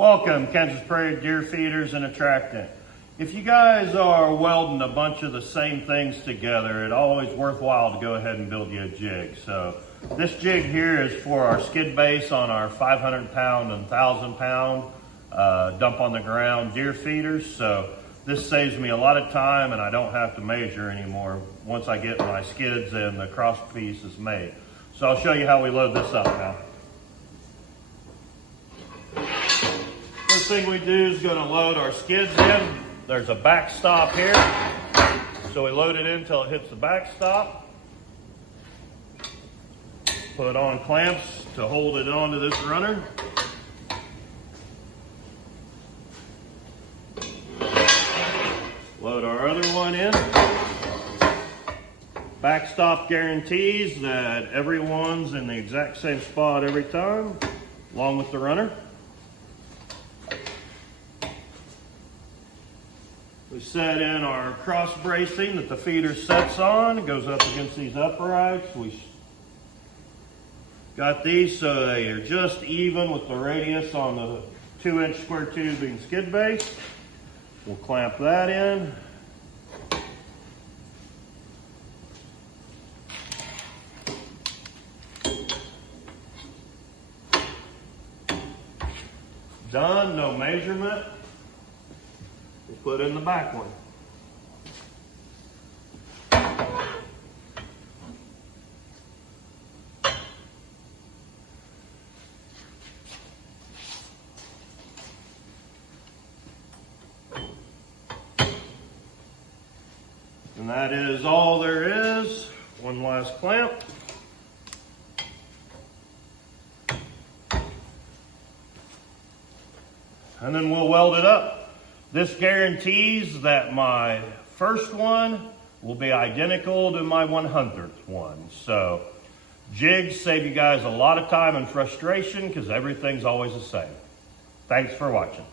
Welcome, Kansas Prairie Deer Feeders and Attractant. If you guys are welding a bunch of the same things together, it's always worthwhile to go ahead and build you a jig. So this jig here is for our skid base on our 500 pound and 1,000 pound dump on the ground deer feeders. So this saves me a lot of time and I don't have to measure anymore once I get my skids and the cross piece is made. So I'll show you how we load this up now. First thing we do is going to load our skids in. There's a backstop here. So we load it in until it hits the backstop. Put on clamps to hold it onto this runner. Load our other one in. Backstop guarantees that everyone's in the exact same spot every time, along with the runner. We set in our cross bracing that the feeder sets on. It goes up against these uprights. We got these so they are just even with the radius on the 2-inch square tubing skid base. We'll clamp that in. Done, no measurement. We'll put in the back one. And that is all there is. One last clamp. And then we'll weld it up. This guarantees that my first one will be identical to my 100th one. So jigs save you guys a lot of time and frustration because everything's always the same. Thanks for watching.